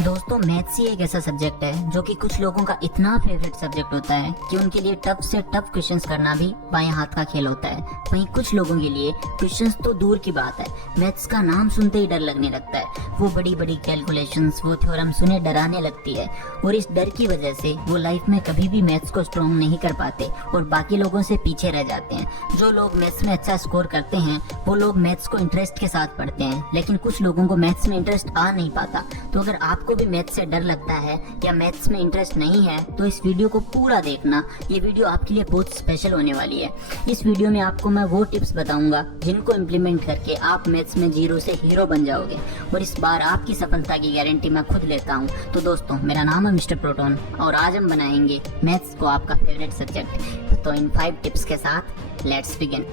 दोस्तों मैथ्स ही एक ऐसा सब्जेक्ट है जो कि कुछ लोगों का इतना फेवरेट सब्जेक्ट होता है कि उनके लिए टफ से टफ क्वेश्चंस करना भी बाएं हाथ का खेल होता है। वहीं कुछ लोगों के लिए क्वेश्चंस तो दूर की बात है, मैथ्स का नाम सुनते ही डर लगने लगता है। वो बड़ी बड़ी कैलकुलेशंस, वो थ्योरम सुने डराने लगती है और इस डर की वजह से वो लाइफ में कभी भी मैथ्स को स्ट्रॉन्ग नहीं कर पाते और बाकी लोगों से पीछे रह जाते हैं। जो लोग मैथ्स में अच्छा स्कोर करते हैं वो लोग मैथ्स को इंटरेस्ट के साथ पढ़ते हैं, लेकिन कुछ लोगों को मैथ्स में इंटरेस्ट आ नहीं पाता। तो अगर आपको भी मैथ्स से डर लगता है या मैथ्स में इंटरेस्ट नहीं है तो इस वीडियो को पूरा देखना, ये वीडियो आपके लिए बहुत स्पेशल होने वाली है। इस वीडियो में आपको मैं वो टिप्स बताऊंगा जिनको इम्प्लीमेंट करके आप मैथ्स में जीरो से हीरो बन जाओगे और इस बार आपकी सफलता की गारंटी मैं खुद लेता हूँ। तो दोस्तों मेरा नाम है मिस्टर प्रोटोन और आज हम बनाएंगे मैथ्स को आपका फेवरेट सब्जेक्ट। तो इन 5 टिप्स के साथ let's begin.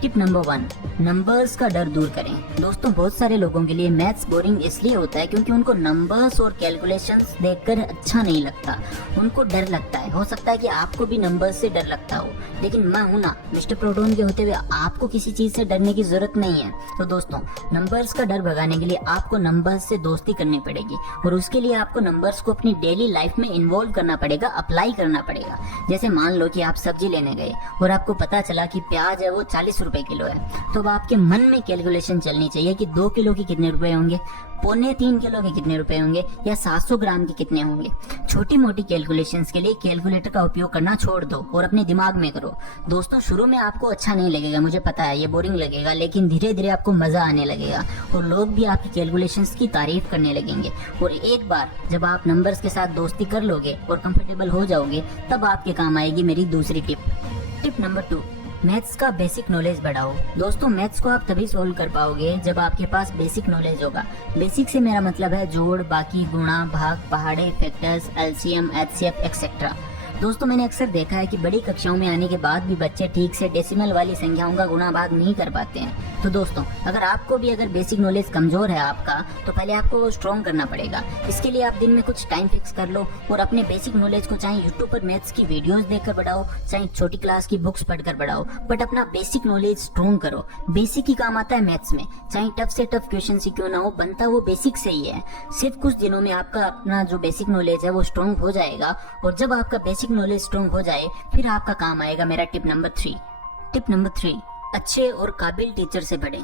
Tip number 1, numbers का डर दूर करें। दोस्तों बहुत सारे लोगों के लिए मैथ्स बोरिंग इसलिए होता है क्योंकि उनको नंबर्स और कैलकुलेशंस देखकर अच्छा नहीं लगता, उनको डर लगता है। हो सकता है कि आपको भी नंबर्स से डर लगता हो, लेकिन मैं हूं ना मिस्टर प्रोटोन के होते हुए आपको किसी चीज से डरने की जरूरत नहीं है। तो दोस्तों नंबर्स का डर भगाने के लिए आपको नंबर्स से दोस्ती करनी पड़ेगी और उसके लिए आपको नंबर्स को अपनी डेली लाइफ में इन्वॉल्व करना पड़ेगा, अप्लाई करना पड़ेगा। जैसे मान लो कि आप सब्जी लेने गए और आपको पता चला कि प्याज है वो 40 रुपए किलो है, तो अब आपके मन में कैलकुलेशन चलनी चाहिए कि 2 किलो के कितने रुपए होंगे, 2.25 किलो के कितने रुपए होंगे या 700 ग्राम के कितने होंगे। छोटी मोटी कैलकुलेशंस के लिए कैलकुलेटर का उपयोग करना छोड़ दो और अपने दिमाग में करो। दोस्तों शुरू में आपको अच्छा नहीं लगेगा, मुझे पता है ये बोरिंग लगेगा, लेकिन धीरे धीरे आपको मजा आने लगेगा और लोग भी आपकी कैलकुलेशंस की तारीफ करने लगेंगे। और एक बार जब आप नंबर्स के साथ दोस्ती कर लोगे और कंफर्टेबल हो जाओगे तब आपके काम आएगी मेरी दूसरी टिप नंबर 2, मैथ्स का बेसिक नॉलेज बढ़ाओ। दोस्तों मैथ्स को आप तभी सोल्व कर पाओगे जब आपके पास बेसिक नॉलेज होगा। बेसिक से मेरा मतलब है जोड़, बाकी, गुणा, भाग, पहाड़े, फैक्टर्स, एलसीएम, एचसीएफ एक्सेट्रा। दोस्तों मैंने अक्सर देखा है कि बड़ी कक्षाओं में आने के बाद भी बच्चे ठीक से डेसिमल वाली संख्याओं का गुणा भाग नहीं कर पाते हैं। तो दोस्तों अगर आपको भी अगर बेसिक नॉलेज कमजोर है आपका, तो पहले आपको वो स्ट्रॉन्ग करना पड़ेगा। इसके लिए आप दिन में कुछ टाइम फिक्स कर लो और अपने बेसिक नॉलेज को चाहे यूट्यूब पर मैथ्स की वीडियोस देखकर बढ़ाओ, चाहे छोटी क्लास की बुक्स पढ़कर बढ़ाओ, बट अपना बेसिक नॉलेज स्ट्रॉन्ग करो। बेसिक ही काम आता है मैथ्स में, चाहे टफ से टफ क्वेश्चन ही क्यों ना हो, बनता वो बेसिक से ही है। सिर्फ कुछ दिनों में आपका अपना जो बेसिक नॉलेज है वो स्ट्रॉन्ग हो जाएगा और जब आपका बेसिक नॉलेज स्ट्रॉन्ग हो जाए फिर आपका काम आएगा मेरा टिप नंबर 3, अच्छे और काबिल टीचर से पढ़ें।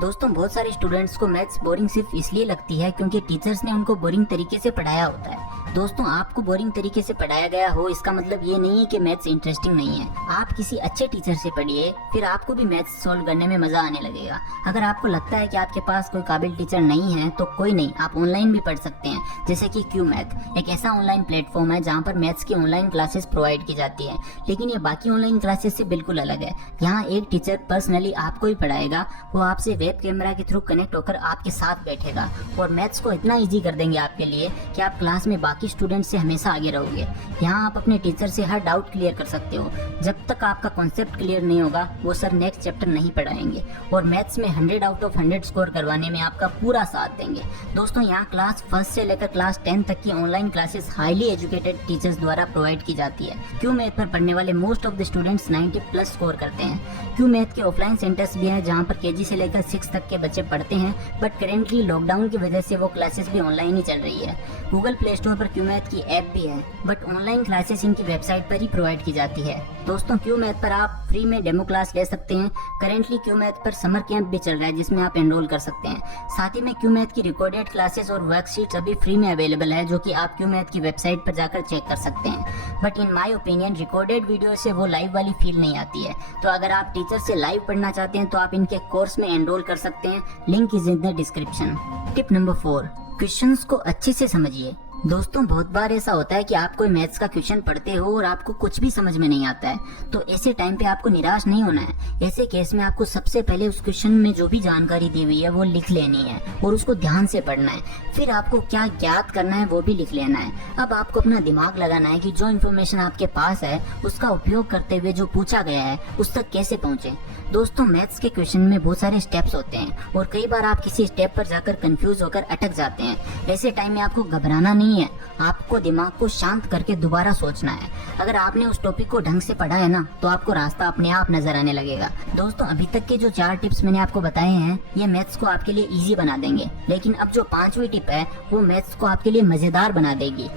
दोस्तों बहुत सारे स्टूडेंट्स को मैथ्स बोरिंग सिर्फ इसलिए लगती है क्योंकि टीचर्स ने उनको बोरिंग तरीके से पढ़ाया होता है। दोस्तों आपको बोरिंग तरीके से पढ़ाया गया हो इसका मतलब ये नहीं है कि मैथ्स इंटरेस्टिंग नहीं है। आप किसी अच्छे टीचर से पढ़िए, फिर आपको भी मैथ्स सॉल्व करने में मजा आने लगेगा। अगर आपको लगता है कि आपके पास कोई काबिल टीचर नहीं है तो कोई नहीं, आप ऑनलाइन भी पढ़ सकते हैं, जैसे कि क्यूमैथ एक ऐसा ऑनलाइन प्लेटफॉर्म है जहाँ पर मैथ्स की ऑनलाइन क्लासेस प्रोवाइड की जाती है। लेकिन ये बाकी ऑनलाइन क्लासेस से बिल्कुल अलग है। यहाँ एक टीचर पर्सनली आपको ही पढ़ाएगा, वो आपसे वेब कैमरा के थ्रू कनेक्ट होकर आपके साथ बैठेगा और मैथ्स को इतना इजी कर देंगे आपके लिए कि आप क्लास में बाकी स्टूडेंट से हमेशा आगे रहोगे। यहाँ आप अपने टीचर से हर डाउट क्लियर कर सकते हो। जब तक आपका कॉन्सेप्ट क्लियर नहीं होगा वो सर नेक्स्ट चैप्टर नहीं पढ़ाएंगे और मैथ्स में 100 आउट ऑफ 100 स्कोर करवाने में आपका पूरा साथ देंगे। दोस्तों यहाँ क्लास 1 से लेकर क्लास 10 तक की online classes highly educated teachers द्वारा प्रोवाइड की जाती है। क्यू मैथ पर पढ़ने वाले most of the students 90+ score करते हैं। क्यू मैथ के ऑफलाइन सेंटर्स भी हैं जहाँ पर केजी से लेकर 6 तक के बच्चे पढ़ते हैं, बट करेंटली लॉकडाउन की वजह से वो क्लासेस भी ऑनलाइन ही चल रही है। गूगल प्ले स्टोर पर क्यूमैथ की ऐप भी है, बट ऑनलाइन क्लासेस इनकी वेबसाइट पर ही प्रोवाइड की जाती है। दोस्तों क्यूमैथ पर आप फ्री में डेमो क्लास ले सकते हैं। करेंटली क्यूमैथ पर समर कैंप भी चल रहा है जिसमें आप एनरोल कर सकते हैं। साथ ही में क्यूमैथ की रिकॉर्डेड क्लासेस और वर्कशीट्स अभी फ्री में अवेलेबल है जो कि आप क्यूमैथ की वेबसाइट पर जाकर चेक कर सकते हैं। But in my opinion recorded video से वो लाइव वाली फील नहीं आती है। तो अगर आप टीचर से लाइव पढ़ना चाहते हैं तो आप इनके कोर्स में एनरोल कर सकते हैं, link is in the description. Tip number 4, questions को अच्छे से समझिए। दोस्तों बहुत बार ऐसा होता है कि आप कोई मैथ्स का क्वेश्चन पढ़ते हो और आपको कुछ भी समझ में नहीं आता है, तो ऐसे टाइम पे आपको निराश नहीं होना है। ऐसे केस में आपको सबसे पहले उस क्वेश्चन में जो भी जानकारी दी हुई है वो लिख लेनी है और उसको ध्यान से पढ़ना है। फिर आपको क्या ज्ञात करना है वो भी लिख लेना है। अब आपको अपना दिमाग लगाना है कि जो इन्फॉर्मेशन आपके पास है उसका उपयोग करते हुए जो पूछा गया है उस तक कैसे पहुंचे। दोस्तों मैथ्स के क्वेश्चन में बहुत सारे स्टेप्स होते हैं और कई बार आप किसी स्टेप पर जाकर कंफ्यूज होकर अटक जाते हैं। ऐसे टाइम में आपको घबराना नहीं नहीं है, आपको दिमाग को शांत करके दोबारा सोचना है। अगर आपने उस टॉपिक को ढंग से पढ़ा है ना, तो आपको रास्ता अपने आप नजर आने लगेगा। दोस्तों, अभी तक के जो 4 टिप्स मैंने आपको बताए हैं, ये मैथ्स को आपके लिए इजी बना देंगे, लेकिन अब जो 5वीं टिप है वो मैथ्स को आपके लिए मजेदार बना देगी।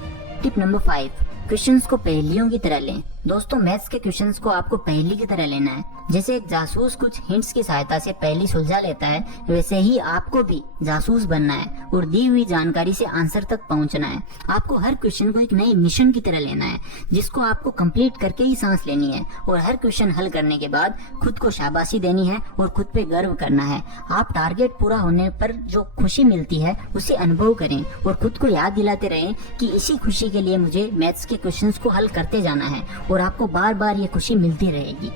टिप नंबर 5, क्वेश्चंस को पहेलियों की तरह लें। दोस्तों, मैथ्स के क्वेश्चंस को आपको पहेली की तरह लेना है। जैसे एक जासूस कुछ हिंट्स की सहायता से पहेली सुलझा लेता है, वैसे ही आपको भी जासूस बनना है और दी हुई जानकारी से आंसर तक पहुंचना है। आपको हर क्वेश्चन को एक नई मिशन की तरह लेना है, जिसको आपको कंप्लीट करके ही सांस लेनी है, और हर क्वेश्चन हल करने के बाद खुद को शाबाशी देनी है और खुद पे गर्व करना है। आप टारगेट पूरा होने पर जो खुशी मिलती है उसे अनुभव करें और खुद को याद दिलाते रहें कि इसी खुशी के लिए मुझे मैथ्स के क्वेश्चंस को हल करते जाना है, और आपको बार बार ये खुशी मिलती रहेगी।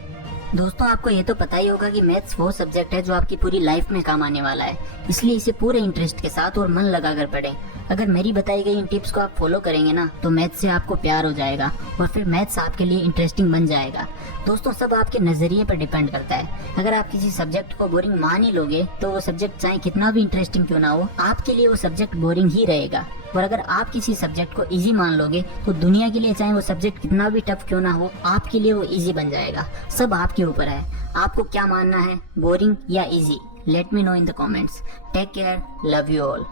दोस्तों, आपको ये तो पता ही होगा कि मैथ्स वो सब्जेक्ट है जो आपकी पूरी लाइफ में काम आने वाला है, इसलिए इसे पूरे इंटरेस्ट के साथ और मन लगाकर पढ़ें। अगर मेरी बताई गई इन टिप्स को आप फॉलो करेंगे ना, तो मैथ्स से आपको प्यार हो जाएगा और फिर मैथ्स आपके लिए इंटरेस्टिंग बन जाएगा। दोस्तों, सब आपके नजरिए पर डिपेंड करता है। अगर आप किसी सब्जेक्ट को बोरिंग मान ही लोगे, तो वो सब्जेक्ट चाहे कितना भी इंटरेस्टिंग क्यों ना हो, आपके लिए वो सब्जेक्ट बोरिंग ही रहेगा। और अगर आप किसी सब्जेक्ट को इजी मान लोगे, तो दुनिया के लिए चाहे वो सब्जेक्ट कितना भी टफ क्यों ना हो, आपके लिए वो इजी बन जाएगा। सब आपके ऊपर है, आपको क्या मानना है, बोरिंग या easy? Let me know in the comments. Take care, love you all.